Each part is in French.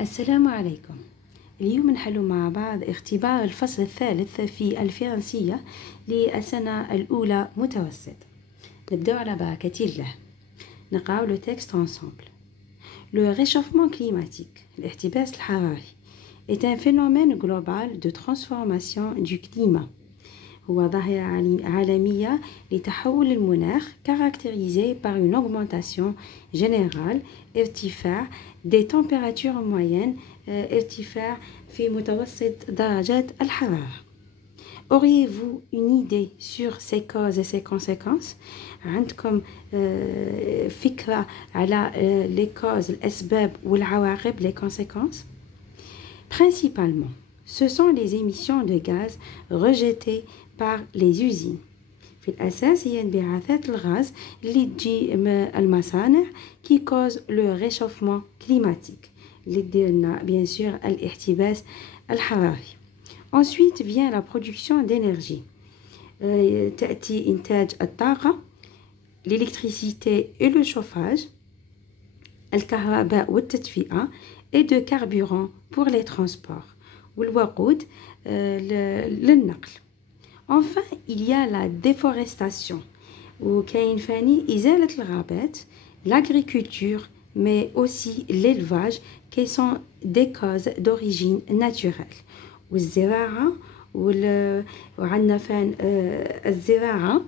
السلام عليكم. اليوم نحل مع بعض اختبار الفصل الثالث في الفرنسية للسنة الأولى متوسط. نبدأ على بركة الله. نقرأ le texte ensemble. Le réchauffement climatique, الاحتباس الحراري, est un phénomène global de transformation du climat. هو ظاهرة عالمية لتحول المناخ caractérisée par une augmentation générale, ارتفاع des températures moyennes, ارتفاع في متوسط درجات الحرارة. Auriez-vous une idée sur ces causes et ces conséquences? عندكم فكرة على les causes, الأسباب والعواقب, les conséquences? Principalement, ce sont les émissions de gaz rejetées par les usines. في الأساس هي انبعاثات الغاز اللي تجي من المصانع qui cause le réchauffement climatique اللي ديرنا bien sûr الاحتباس الحراري. Ensuite vient la production d'énergie. تأتي إنتاج الطاقة, l'électricité et le chauffage, الكهرباء والتدفئة, et de carburant pour les transports, والوقود للنقل. Enfin, il y a la déforestation, وكاين فاني إزالة الغابات, l'agriculture, mais aussi l'élevage, qui sont des causes d'origine naturelle. والزراعة وعندنا فان الزراعة,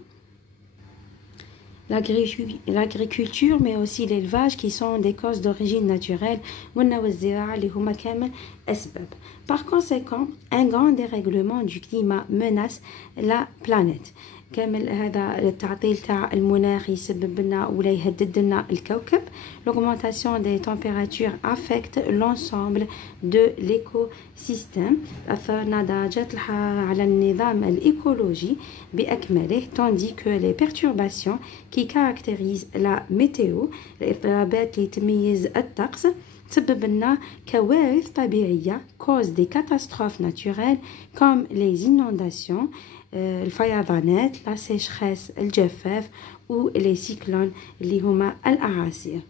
l'agriculture, mais aussi l'élevage, qui sont des causes d'origine naturelle. والزراعة اللي هما كامل أسباب. Par conséquent, un grand dérèglement du climat menace la planète. كامل هذا التعطيل تاع المناخ يسبب لنا ولا يهدد لنا الكوكب. L'augmentation des températures affecte l'ensemble de l'écosystème. أثرنا درجات الحرارة على النظام الإيكولوجي بأكمله, tandis que les perturbations qui caractérisent la météo, الاضطرابات اللي تميز الطقس, تسبب لنا كوارث طبيعية, cause des catastrophes naturelles comme les inondations, الفيضانات, la sécheresse, الجفاف, ou les cyclones اللي هما الأعاصير.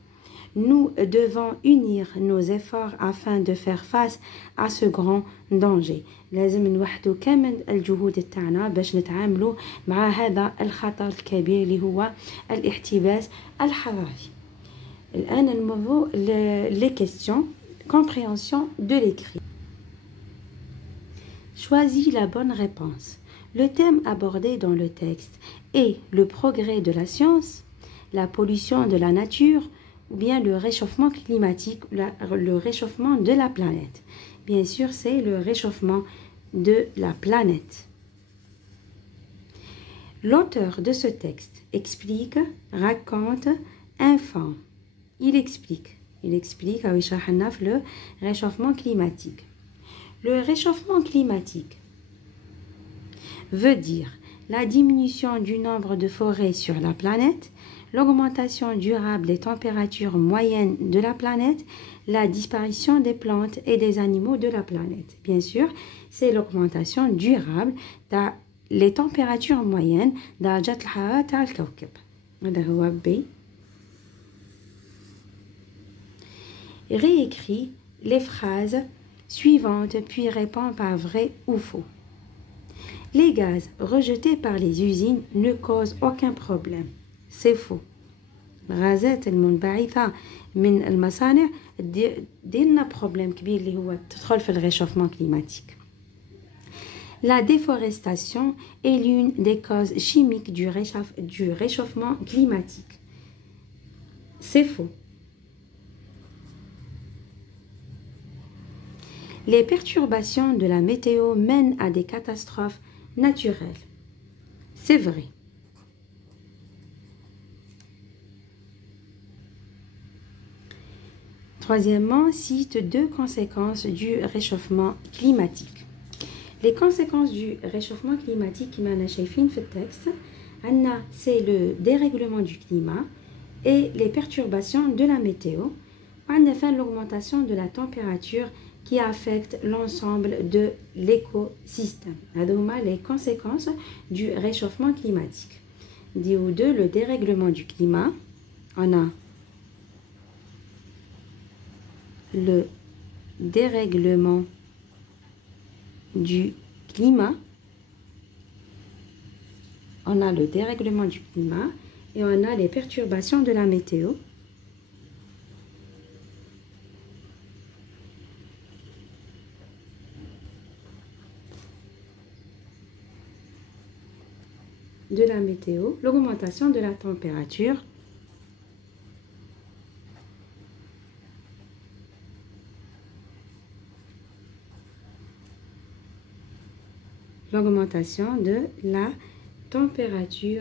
Nous devons unir nos efforts afin de faire face à ce grand danger. لازم نوحدوا كامل الجهود تاعنا باش نتعاملوا مع هذا الخطر الكبير اللي هو الاحتباس الحراري. الآن نمروا les questions, compréhension de l'écrit. Choisis la bonne réponse. Le thème abordé dans le texte est le progrès de la science, la pollution de la nature ou bien le réchauffement climatique, le réchauffement de la planète. Bien sûr, c'est le réchauffement de la planète. L'auteur de ce texte explique, raconte, informe. Il explique le réchauffement climatique. Le réchauffement climatique veut dire la diminution du nombre de forêts sur la planète, l'augmentation durable des températures moyennes de la planète, la disparition des plantes et des animaux de la planète. Bien sûr, c'est l'augmentation durable des températures moyennes درجات الحرارة تاع الكوكب. هذا هو B. Réécris les phrases suivantes puis réponds par vrai ou faux. Les gaz rejetés par les usines ne causent aucun problème. C'est faux. الغازات المنبعثة من المصانع ديرنا problème كبير اللي هو تدخل في الريشوفمون climatique. La déforestation est l'une des causes chimiques du réchauffement climatique. C'est faux. Les perturbations de la météo mènent à des catastrophes naturelles. C'est vrai. Troisièmement, cite deux conséquences du réchauffement climatique. Les conséquences du réchauffement climatique qui m'en شايفين في التكست, c'est le dérèglement du climat et les perturbations de la météo. On a fait l'augmentation de la température qui affecte l'ensemble de l'écosystème. هذوما les conséquences du réchauffement climatique. Dit ou deux, le dérèglement du climat. On a le dérèglement du climat. On a le dérèglement du climat et on a les perturbations de la météo. L'augmentation de la température,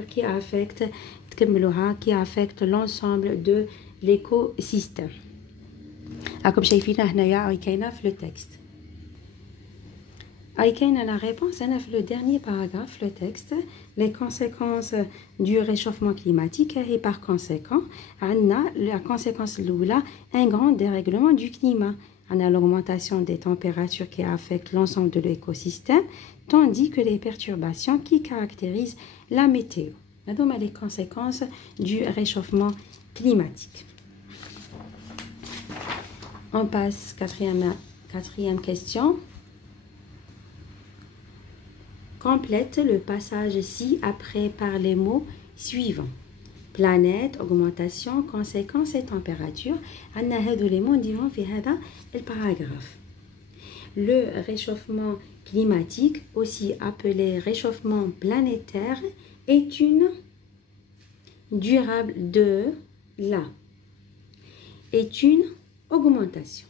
qui affecte l'ensemble de l'écosystème. راكم شايفين هنايا كاينه في le texte. La réponse est dans le dernier paragraphe, le texte, les conséquences du réchauffement climatique et par conséquent, la conséquence là, un grand dérèglement du climat. On a l'augmentation des températures qui affecte l'ensemble de l'écosystème, tandis que les perturbations qui caractérisent la météo. Donc, les conséquences du réchauffement climatique. On passe quatrième question. Complète le passage ci-après par les mots suivants. Planète, augmentation, conséquences et température. On a les mots diront dans le paragraphe. Le réchauffement climatique, aussi appelé réchauffement planétaire, est une durable de la. Est une augmentation.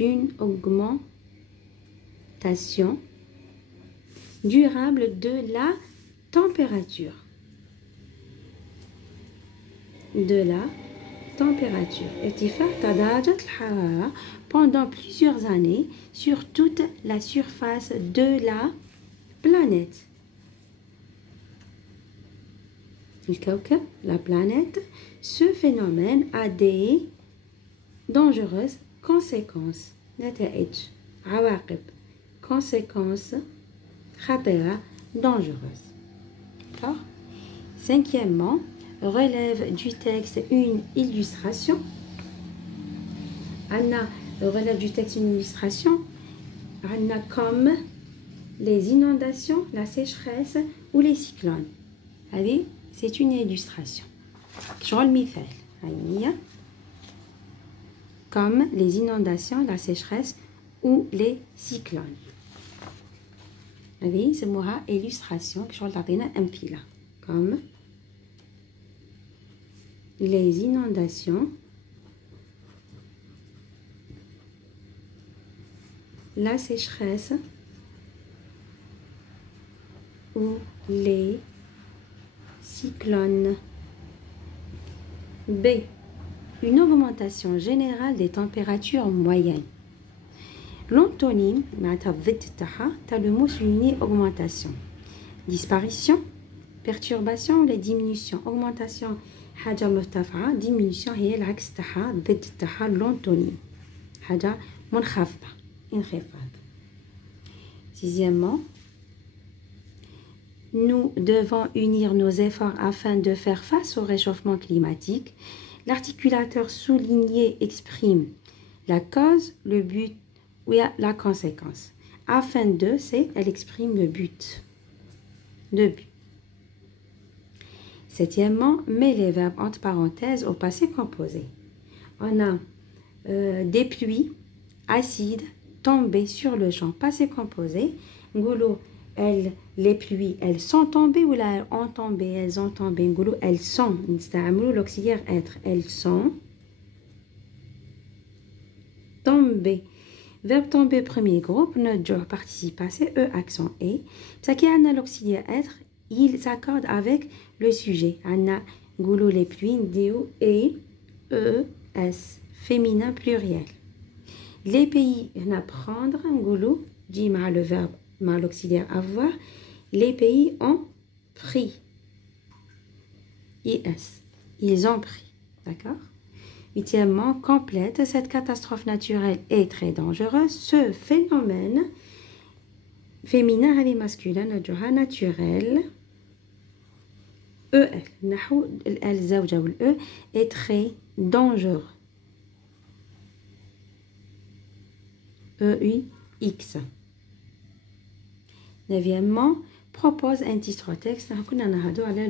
Une augmentation durable de la température. Pendant plusieurs années sur toute la surface de la planète. La planète, ce phénomène a des dangereuses conséquences. Conséquences dangereuses. D'accord. Cinquièmement, relève du texte une illustration. Anna relève du texte une illustration. Anna comme les inondations, la sécheresse ou les cyclones. Allez, c'est une illustration. Je rends le مثال. Comme les inondations, la sécheresse ou les cyclones. هذه يسموها illustration كشغل تعطينا أمثلة. Comme les inondations, la sécheresse ou les cyclones. B. Une augmentation générale des températures moyennes. L'antonyme, t'as le mot souligné augmentation. Disparition, perturbation ou les diminutions. Augmentation, حاجة مرتفعة. Diminution هي العكس تاعها ضد تاعها l'antonyme. حاجة منخفضة. انخفاض. Sixièmement, nous devons unir nos efforts afin de faire face au réchauffement climatique. L'articulateur souligné exprime la cause, le but ou la conséquence. Afin de, c'est, elle exprime le but. Le but. Septièmement, met les verbes entre parenthèses au passé composé. On a des pluies acides tombées sur le champ. Passé composé. Ngolo, les pluies, elles sont tombées ou là, elles ont tombé, elles ont tombé. Ngolo, elles sont. L'auxiliaire être. Elles sont tombées. Verbe tomber premier groupe, notre participe passé, E accent E. Ça qui a l'auxiliaire être, il s'accorde avec le sujet. Anna goulou les pluies, déo et E S féminin pluriel. Les pays à prendre, goulou dit le verbe mal l'auxiliaire avoir. Les pays ont pris. IS. Ils ont pris. D'accord? Huitièmement, complète, cette catastrophe naturelle est très dangereuse. Ce phénomène féminin et masculin naturel نحو الزوجة والأو est très dangereux. EUX. Neuvièmement, propose un titre texte. On a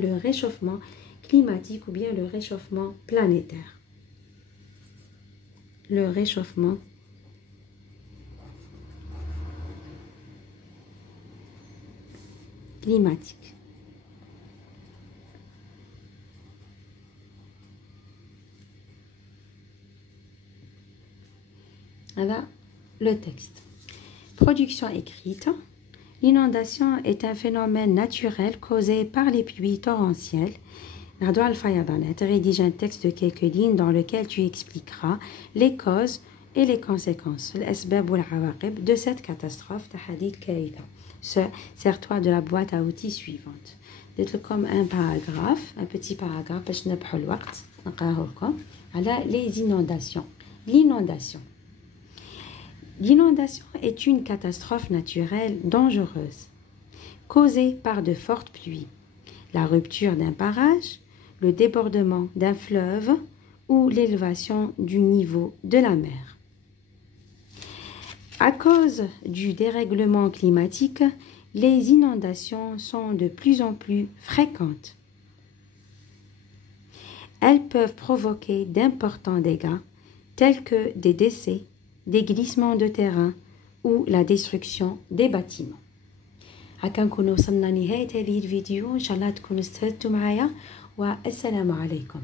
le réchauffement climatique ou bien le réchauffement planétaire. Le réchauffement climatique. Voilà le texte. Production écrite. L'inondation est un phénomène naturel causé par les pluies torrentielles. Rédige un texte de quelques lignes dans lequel tu expliqueras les causes et les conséquences de cette catastrophe. Sers-toi de la boîte à outils suivante. Dites-le comme un paragraphe, un petit paragraphe, les inondations. L'inondation. L'inondation est une catastrophe naturelle dangereuse, causée par de fortes pluies, la rupture d'un barrage, le débordement d'un fleuve ou l'élévation du niveau de la mer. À cause du dérèglement climatique, les inondations sont de plus en plus fréquentes. Elles peuvent provoquer d'importants dégâts, tels que des décès, des glissements de terrain ou la destruction des bâtiments. هكا نكونوا وصلنا نهاية هذه الفيديو. إن شاء الله تكونوا استفدتوا معايا والسلام عليكم.